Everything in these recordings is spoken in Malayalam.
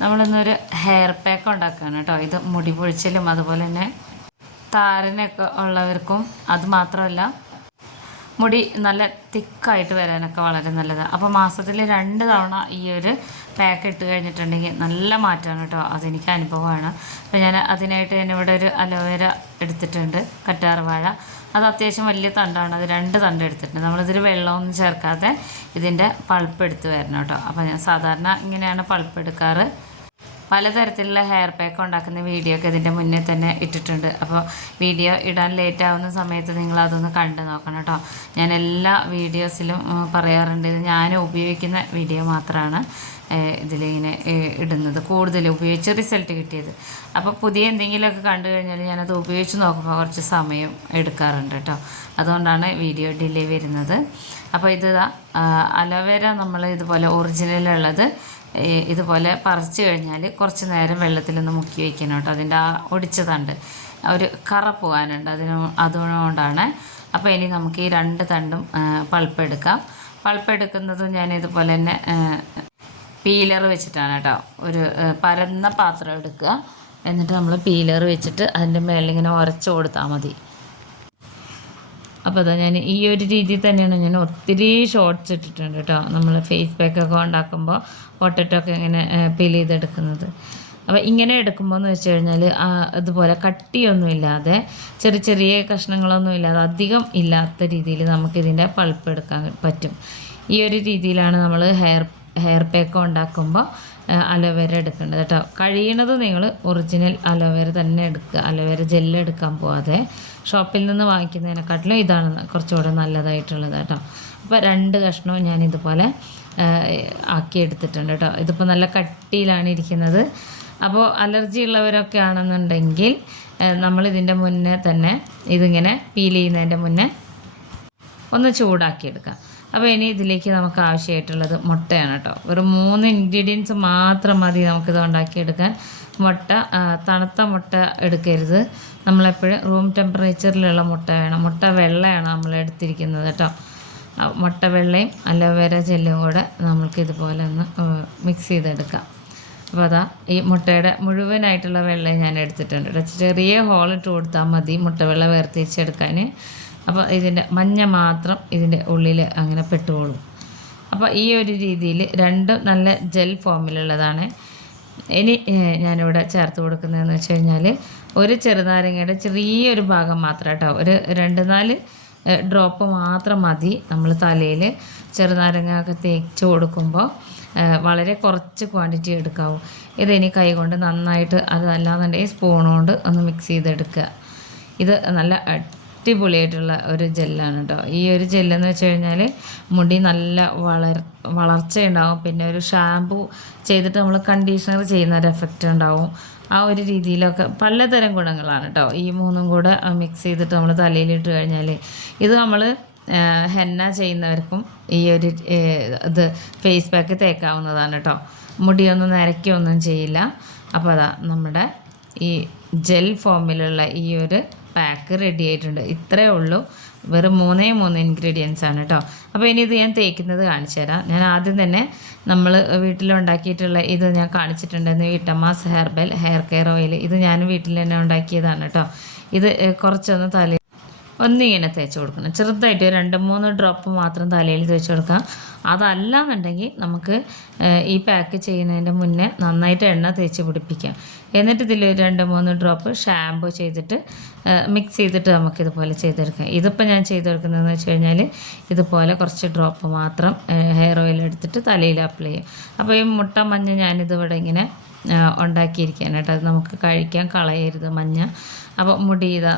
നമ്മളിന്നൊരു ഹെയർ പാക്ക് ഉണ്ടാക്കുകയാണ് കേട്ടോ. ഇത് മുടി പൊഴിച്ചിലും അതുപോലെ തന്നെ താരനൊക്കെ ഉള്ളവർക്കും അത് മാത്രമല്ല മുടി നല്ല തിക്കായിട്ട് വരാനൊക്കെ വളരെ നല്ലത്. അപ്പോൾ മാസത്തിൽ രണ്ട് തവണ ഈ ഒരു പാക്ക് ഇട്ട് കഴിഞ്ഞിട്ടുണ്ടെങ്കിൽ നല്ല മാറ്റമാണ് കേട്ടോ. അതെനിക്ക് അനുഭവമാണ്. അപ്പോൾ ഞാൻ അതിനായിട്ട് ഞാൻ ഇവിടെ ഒരു അലോവേര എടുത്തിട്ടുണ്ട് കറ്റാർ വാഴ. അത് അത്യാവശ്യം വലിയ തണ്ടാണ്. അത് രണ്ട് തണ്ട് എടുത്തിട്ടുണ്ട്. നമ്മളിതിൽ വെള്ളമൊന്നും ചേർക്കാതെ ഇതിന്റെ പൾപ്പ് എടുത്ത് വരണം കേട്ടോ. അപ്പോൾ ഞാൻ സാധാരണ ഇങ്ങനെയാണ് പൾപ്പ് എടുക്കാറ്. പലതരത്തിലുള്ള ഹെയർ പാക്ക് ഉണ്ടാക്കുന്ന വീഡിയോ ഒക്കെ ഇതിന്റെ മുന്നേ തന്നെ ഇട്ടിട്ടുണ്ട്. അപ്പോൾ വീഡിയോ ഇടാൻ ലേറ്റ് ആവുന്ന സമയത്ത് നിങ്ങൾ അതൊന്ന് കണ്ടു നോക്കണം കേട്ടോ. ഞാൻ എല്ലാ വീഡിയോസിലും പറയാറുണ്ട്. ഇത് ഞാൻ ഉപയോഗിക്കുന്ന വീഡിയോ മാത്രമാണ് ഇതിലിങ്ങനെ ഇടുന്നത്. കൂടുതൽ ഉപയോഗിച്ച് റിസൾട്ട് കിട്ടിയത്. അപ്പോൾ പുതിയ എന്തെങ്കിലുമൊക്കെ കണ്ടു കഴിഞ്ഞാൽ ഞാനത് ഉപയോഗിച്ച് നോക്കുമ്പോൾ കുറച്ച് സമയം എടുക്കാറുണ്ട് കേട്ടോ. അതുകൊണ്ടാണ് വീഡിയോ ഡിലേ വരുന്നത്. അപ്പോൾ ഇത് അലോവേര നമ്മൾ ഇതുപോലെ ഒറിജിനലുള്ളത് ഇതുപോലെ പറിച്ചു കഴിഞ്ഞാൽ കുറച്ച് നേരം വെള്ളത്തിൽ ഒന്ന് മുക്കി വയ്ക്കണം കേട്ടോ. അതിന്റെ ആ ഒടിച്ച തണ്ട് ഒരു കറ പോകാനുണ്ട് അതിന് അതുകൊണ്ടാണ്. അപ്പോൾ ഇനി നമുക്ക് ഈ രണ്ട് തണ്ടും പൾപ്പെടുക്കാം. പൾപ്പെടുക്കുന്നതും ഞാൻ ഇതുപോലെ തന്നെ പീലർ വെച്ചിട്ടാണ് കേട്ടോ. ഒരു പരന്ന പാത്രം എടുക്കുക. എന്നിട്ട് നമ്മൾ പീലർ വെച്ചിട്ട് അതിന്റെ മേലിങ്ങനെ ഉരച്ചു കൊടുത്താൽ മതി. അപ്പോൾ അതാ ഞാൻ ഈ ഒരു രീതിയിൽ തന്നെയാണ് ഞാൻ ഒത്തിരി ഷോർട്സ് ഇട്ടിട്ടുണ്ട് കേട്ടോ. നമ്മൾ ഫേസ് പാക്കൊക്കെ ഉണ്ടാക്കുമ്പോൾ പൊട്ടറ്റോ ഒക്കെ ഇങ്ങനെ പീൽ ചെയ്തെടുക്കുന്നത്. അപ്പോൾ ഇങ്ങനെ എടുക്കുമ്പോൾ എന്ന് വെച്ച് കഴിഞ്ഞാൽ ഇതുപോലെ കട്ടിയൊന്നുമില്ലാതെ ചെറിയ ചെറിയ കഷ്ണങ്ങളൊന്നും ഇല്ലാതെ അധികം ഇല്ലാത്ത രീതിയിൽ നമുക്കിതിന്റെ പൾപ്പ് എടുക്കാൻ പറ്റും. ഈ ഒരു രീതിയിലാണ് നമ്മൾ ഹെയർ ഹെയർ പാക്ക് ഉണ്ടാക്കുമ്പോൾ അലോവേര എടുക്കേണ്ടത് കേട്ടോ. കഴിയണത് നിങ്ങൾ ഒറിജിനൽ അലോവേര തന്നെ എടുക്കുക. അലോവേര ജെല്ല് എടുക്കാൻ പോവാതെ ഷോപ്പിൽ നിന്ന് വാങ്ങിക്കുന്നതിനെക്കാട്ടിലും ഇതാണ് കുറച്ചുകൂടെ നല്ലതായിട്ടുള്ളത് കേട്ടോ. അപ്പോൾ രണ്ട് കഷ്ണവും ഞാൻ ഇതുപോലെ ആക്കിയെടുത്തിട്ടുണ്ട് കേട്ടോ. ഇതിപ്പോൾ നല്ല കട്ടിയിലാണ് ഇരിക്കുന്നത്. അപ്പോൾ അലർജി ഉള്ളവരൊക്കെ ആണെന്നുണ്ടെങ്കിൽ നമ്മളിതിന്റെ മുന്നേ തന്നെ ഇതിങ്ങനെ പീൽ ചെയ്യുന്നതിന്റെ മുന്നേ ഒന്ന് ചൂടാക്കിയെടുക്കാം അപ്പോൾ ഇനി ഇതിലേക്ക് നമുക്ക് ആവശ്യമായിട്ടുള്ളത് മുട്ടയാണ് കേട്ടോ. വെറും മൂന്ന് ഇൻഗ്രീഡിയൻസ് മാത്രം മതി നമുക്കിത് ഉണ്ടാക്കിയെടുക്കാൻ. മുട്ട തണുത്ത മുട്ട എടുക്കരുത്. നമ്മളെപ്പോഴും റൂം ടെമ്പറേച്ചറിലുള്ള മുട്ട വേണം. മുട്ട വെള്ളയാണ് നമ്മൾ എടുത്തിരിക്കുന്നത് കേട്ടോ. മുട്ട വെള്ളയും അലോവേര ജെല്ലും കൂടെ നമ്മൾക്ക് ഇതുപോലെ ഒന്ന് മിക്സ് ചെയ്തെടുക്കാം. അപ്പോൾ അതാ ഈ മുട്ടയുടെ മുഴുവനായിട്ടുള്ള വെള്ളം ഞാൻ എടുത്തിട്ടുണ്ട് ചെറിയ ചെറിയ ഇട്ട് കൊടുത്താൽ മതി മുട്ട വെള്ളം വേർതിരിച്ചെടുക്കാൻ. അപ്പോൾ ഇതിന്റെ മഞ്ഞ മാത്രം ഇതിന്റെ ഉള്ളിൽ അങ്ങനെ പെട്ടുകൊള്ളും അപ്പോൾ ഈ ഒരു രീതിയിൽ രണ്ടും നല്ല ജെൽ ഫോമിലുള്ളതാണ്. ഇനി ഞാനിവിടെ ചേർത്ത് കൊടുക്കുന്നതെന്ന് വെച്ച് കഴിഞ്ഞാൽ ഒരു ചെറുനാരങ്ങയുടെ ചെറിയൊരു ഭാഗം മാത്രം കേട്ടോ ഒരു രണ്ട് നാല് ഡ്രോപ്പ് മാത്രം മതി. നമ്മൾ തലയിൽ ചെറുനാരങ്ങ ഒക്കെ തേച്ച് കൊടുക്കുമ്പോൾ വളരെ കുറച്ച് ക്വാണ്ടിറ്റി എടുക്കാവൂ. ഇതിനി കൈകൊണ്ട് നന്നായിട്ട് അത് അല്ലാന്നുണ്ടെങ്കിൽ സ്പൂൺ കൊണ്ട് ഒന്ന് മിക്സ് ചെയ്തെടുക്കുക. ഇത് നല്ല അടിപൊളിയായിട്ടുള്ള ഒരു ജെല്ലാണ് കേട്ടോ ഈ ഒരു ജെല്ലെന്ന് വെച്ച് കഴിഞ്ഞാൽ മുടി നല്ല വളർ വളർച്ചയുണ്ടാവും. പിന്നെ ഒരു ഷാമ്പു ചെയ്തിട്ട് നമ്മൾ കണ്ടീഷണർ ചെയ്യുന്ന ഒരു എഫക്റ്റ് ഉണ്ടാവും. ആ ഒരു രീതിയിലൊക്കെ പലതരം ഗുണങ്ങളാണ് കേട്ടോ ഈ മൂന്നും കൂടെ മിക്സ് ചെയ്തിട്ട് നമ്മൾ തലയിലിട്ട് കഴിഞ്ഞാൽ ഇത് നമ്മൾ ഹെന്ന ചെയ്യുന്നവർക്കും ഈ ഒരു ഇത് ഫേസ് പാക്ക് തേക്കാവുന്നതാണ് കേട്ടോ മുടിയൊന്നും നരയ്ക്കൊന്നും ചെയ്യില്ല. അപ്പോൾ അതാ നമ്മുടെ ഈ ജെൽ ഫോമിലുള്ള ഈ ഒരു പാക്ക് റെഡി ആയിട്ടുണ്ട്. ഇത്രയേ ഉള്ളൂ. വെറും മൂന്നേ മൂന്ന് ഇൻഗ്രീഡിയൻസ് ആണ് കേട്ടോ അപ്പോൾ ഇനി ഇത് ഞാൻ തേക്കുന്നത് കാണിച്ചു തരാം. ഞാൻ ആദ്യം തന്നെ നമ്മൾ വീട്ടിലുണ്ടാക്കിയിട്ടുള്ള ഇത് ഞാൻ കാണിച്ചിട്ടുണ്ടായിരുന്നു വീട്ടമ്മാസ് ഹെർബൽ ഹെയർ കെയർ ഓയിൽ ഇത് ഞാൻ വീട്ടിൽ തന്നെ ഉണ്ടാക്കിയതാണ് കേട്ടോ ഇത് കുറച്ചൊന്ന് തല ഒന്നിങ്ങനെ തേച്ച് കൊടുക്കണം. ചെറുതായിട്ട് രണ്ട് മൂന്ന് ഡ്രോപ്പ് മാത്രം തലയിൽ തേച്ച് കൊടുക്കാം. അതല്ല എന്നുണ്ടെങ്കിൽ നമുക്ക് ഈ പാക്ക് ചെയ്യുന്നതിന്റെ മുന്നേ നന്നായിട്ട് എണ്ണ തേച്ച് പിടിപ്പിക്കാം. എന്നിട്ട് ഇതിൽ രണ്ട് മൂന്ന് ഡ്രോപ്പ് ഷാമ്പു ചെയ്തിട്ട് മിക്സ് ചെയ്തിട്ട് നമുക്ക് ഇതുപോലെ ചെയ്തെടുക്കാം. ഇതിപ്പോൾ ഞാൻ ചെയ്തെടുക്കുന്നതെന്ന് വെച്ച് കഴിഞ്ഞാൽ ഇതുപോലെ കുറച്ച് ഡ്രോപ്പ് മാത്രം ഹെയർ ഓയിൽ എടുത്തിട്ട് തലയിൽ അപ്ലൈ ചെയ്യും. അപ്പോൾ ഈ മുട്ട മഞ്ഞ ഞാനിതിവിടെ ഇങ്ങനെ ഉണ്ടാക്കിയിരിക്കാനായിട്ട് അത് നമുക്ക് കഴിക്കാൻ കളയരുത് മഞ്ഞ. അപ്പോൾ മുടി ഇതാ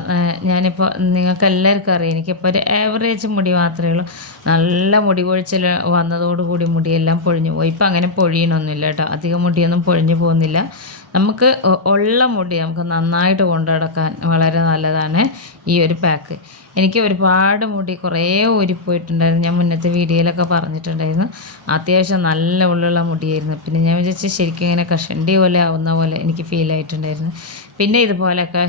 ഞാനിപ്പോൾ നിങ്ങൾക്ക് എല്ലാവർക്കും അറിയാം എനിക്കിപ്പോൾ ഒരു ആവറേജ് മുടി മാത്രമേ ഉള്ളൂ. നല്ല മുടി പൊഴിച്ചിൽ വന്നതോടുകൂടി മുടിയെല്ലാം പൊഴിഞ്ഞു പോയി. ഇപ്പം അങ്ങനെ പൊഴിയണമൊന്നുമില്ല കേട്ടോ. അധികം മുടിയൊന്നും പൊഴിഞ്ഞു പോകുന്നില്ല. നമുക്ക് ഉള്ള മുടി നമുക്ക് നന്നായിട്ട് കൊണ്ടു നടക്കാൻ വളരെ നല്ലതാണ് ഈ ഒരു പാക്ക്. എനിക്ക് ഒരുപാട് മുടി കുറേ ഊരിപ്പോയിട്ടുണ്ടായിരുന്നു. ഞാൻ മുന്നത്തെ വീഡിയോയിലൊക്കെ പറഞ്ഞിട്ടുണ്ടായിരുന്നു. അത്യാവശ്യം നല്ല ഉള്ളുള്ള മുടിയായിരുന്നു. പിന്നെ ഞാൻ വിചാരിച്ചു ശരിക്കും ഇങ്ങനെ കഷണ്ടി പോലെ ആവുന്ന പോലെ എനിക്ക് ഫീൽ ആയിട്ടുണ്ടായിരുന്നു. പിന്നെ ഇതുപോലെയൊക്കെ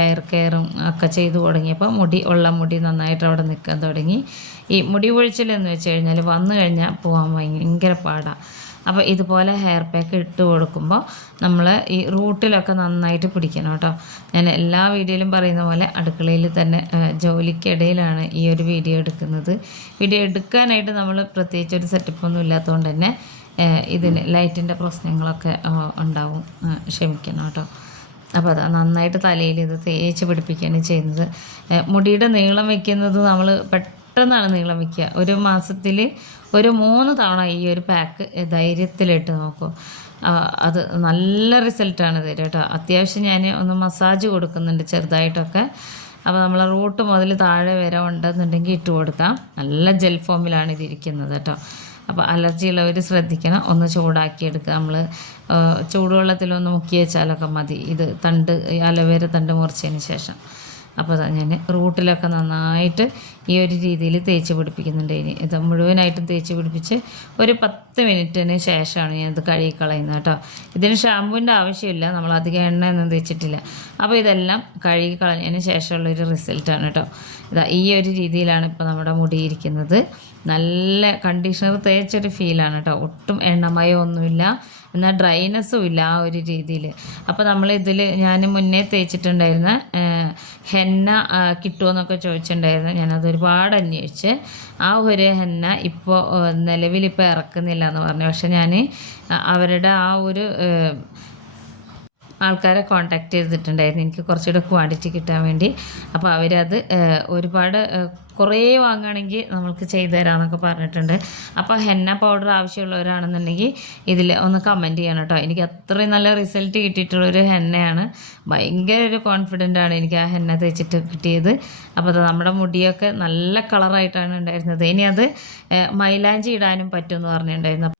ഹെയർ കെയറും ഒക്കെ ചെയ്തു തുടങ്ങിയപ്പോൾ മുടി ഉള്ള മുടി നന്നായിട്ട് അവിടെ നിൽക്കാൻ തുടങ്ങി. ഈ മുടി പൊഴിച്ചിലെന്ന് വെച്ച് കഴിഞ്ഞാൽ വന്നു കഴിഞ്ഞാൽ പോകാൻ ഭയങ്കര പാടാണ് അപ്പോൾ ഇതുപോലെ ഹെയർ പാക്ക് ഇട്ട് കൊടുക്കുമ്പോൾ നമ്മൾ ഈ റൂട്ടിലൊക്കെ നന്നായിട്ട് പിടിക്കണം കേട്ടോ. ഞാൻ എല്ലാ വീഡിയോയിലും പറയുന്ന പോലെ അടുക്കളയിൽ തന്നെ ജോലിക്കിടയിലാണ് ഈ ഒരു വീഡിയോ എടുക്കുന്നത്. വീഡിയോ എടുക്കാനായിട്ട് നമ്മൾ പ്രത്യേകിച്ച് ഒരു സെറ്റപ്പൊന്നും ഇല്ലാത്തതുകൊണ്ട് തന്നെ ഇതിന് ലൈറ്റിന്റെ പ്രശ്നങ്ങളൊക്കെ ഉണ്ടാവും. ക്ഷമിക്കണം കേട്ടോ. അപ്പോൾ അത് നന്നായിട്ട് തലയിൽ ഇത് തേച്ച് പിടിപ്പിക്കുകയാണ് ചെയ്യുന്നത്. മുടിയുടെ നീളം വയ്ക്കുന്നത് നമ്മൾ പെട്ടെന്നാണ് നീളം വയ്ക്കുക ഒരു മാസത്തിൽ ഒരു മൂന്ന് തവണ ഈ ഒരു പാക്ക് ധൈര്യത്തിലിട്ട് നോക്കും. അത് നല്ല റിസൾട്ടാണ് തരും കേട്ടോ. അത്യാവശ്യം ഞാൻ ഒന്ന് മസാജ് കൊടുക്കുന്നുണ്ട് ചെറുതായിട്ടൊക്കെ. അപ്പോൾ നമ്മൾ റൂട്ട് മുതൽ താഴെ വരെ ഉണ്ടെന്നുണ്ടെങ്കിൽ ഇട്ട് കൊടുക്കാം. നല്ല ജെൽ ഫോമിലാണ് ഇതിരിക്കുന്നത് കേട്ടോ. അപ്പോൾ അലർജി ഉള്ളവർ ശ്രദ്ധിക്കണം. ഒന്ന് ചൂടാക്കിയെടുക്കുക. നമ്മൾ ചൂടുവെള്ളത്തിലൊന്ന് മുക്കി വെച്ചാലൊക്കെ മതി. ഇത് തണ്ട് അലവേര തണ്ട് മുറിച്ചതിന് ശേഷം. അപ്പോൾ ഞാൻ റൂട്ടിലൊക്കെ നന്നായിട്ട് ഈ ഒരു രീതിയിൽ തേച്ച് പിടിപ്പിക്കുന്നുണ്ട് ഇനി. ഇത് മുഴുവനായിട്ടും തേച്ച് പിടിപ്പിച്ച് ഒരു പത്ത് മിനിറ്റിന് ശേഷമാണ് ഞാൻ കഴുകി കളയുന്നത് കേട്ടോ. ഇതിന് ഷാമ്പുവിന്റെ ആവശ്യമില്ല. നമ്മൾ അധികം എണ്ണയൊന്നും തേച്ചിട്ടില്ല. അപ്പോൾ ഇതെല്ലാം കഴുകി കളഞ്ഞതിന് ശേഷമുള്ളൊരു റിസൾട്ടാണ് കേട്ടോ. ഇതാ ഈ ഒരു രീതിയിലാണ് ഇപ്പോൾ നമ്മുടെ മുടി ഇരിക്കുന്നത്. നല്ല കണ്ടീഷണർ തേച്ചൊരു ഫീലാണ് കേട്ടോ ഒട്ടും എണ്ണമയോ ഒന്നുമില്ല എന്നാൽ ഡ്രൈനെസ്സും ഇല്ല ആ ഒരു രീതിയിൽ. അപ്പോൾ നമ്മൾ ഇതിൽ ഞാൻ മുന്നേ തേച്ചിട്ടുണ്ടായിരുന്ന ഹെന്ന കിട്ടുമെന്നൊക്കെ ചോദിച്ചിട്ടുണ്ടായിരുന്നു. ഞാനത് ഒരുപാട് അന്വേഷിച്ച്. ആ ഒരു ഹെന്ന ഇപ്പോൾ നിലവിൽ ഇപ്പോൾ ഇറക്കുന്നില്ല എന്ന് പറഞ്ഞു. പക്ഷെ ഞാൻ അവരുടെ ആ ഒരു ആൾക്കാരെ കോൺടാക്റ്റ് ചെയ്തിട്ടുണ്ടായിരുന്നു. എനിക്ക് കുറച്ചുകൂടെ ക്വാണ്ടിറ്റി കിട്ടാൻ വേണ്ടി. അപ്പോൾ അവരത് ഒരുപാട് കുറേ വാങ്ങുകയാണെങ്കിൽ നമ്മൾക്ക് ചെയ്തു തരാമെന്നൊക്കെ പറഞ്ഞിട്ടുണ്ട്. അപ്പോൾ ഹെന്ന പൗഡർ ആവശ്യമുള്ളവരാണെന്നുണ്ടെങ്കിൽ ഇതിൽ ഒന്ന് കമന്റ് ചെയ്യണം കേട്ടോ എനിക്ക് അത്രയും നല്ല റിസൾട്ട് കിട്ടിയിട്ടുള്ളൊരു ഹെന്നയാണ് ഭയങ്കര ഒരു കോൺഫിഡന്റ് ആണ് എനിക്ക് ആ ഹെന്ന തേച്ചിട്ട് കിട്ടിയത്. അപ്പോൾ നമ്മുടെ മുടിയൊക്കെ നല്ല കളറായിട്ടാണ് ഉണ്ടായിരുന്നത്. ഇനി അത് മൈലാഞ്ചി ഇടാനും പറ്റുമെന്ന് പറഞ്ഞിട്ടുണ്ടായിരുന്നു.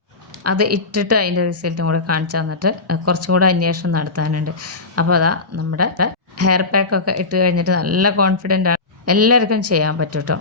അത് ഇട്ടിട്ട് അതിന്റെ റിസൾട്ടും കൂടെ കാണിച്ചു തന്നിട്ട് കുറച്ചും കൂടെ അന്വേഷണം നടത്താനുണ്ട്. അപ്പോൾ അതാ നമ്മുടെ ഹെയർ പാക്കൊക്കെ ഇട്ട് കഴിഞ്ഞിട്ട് നല്ല കോൺഫിഡന്റ് ആണ്. എല്ലാവർക്കും ചെയ്യാൻ പറ്റും കേട്ടോ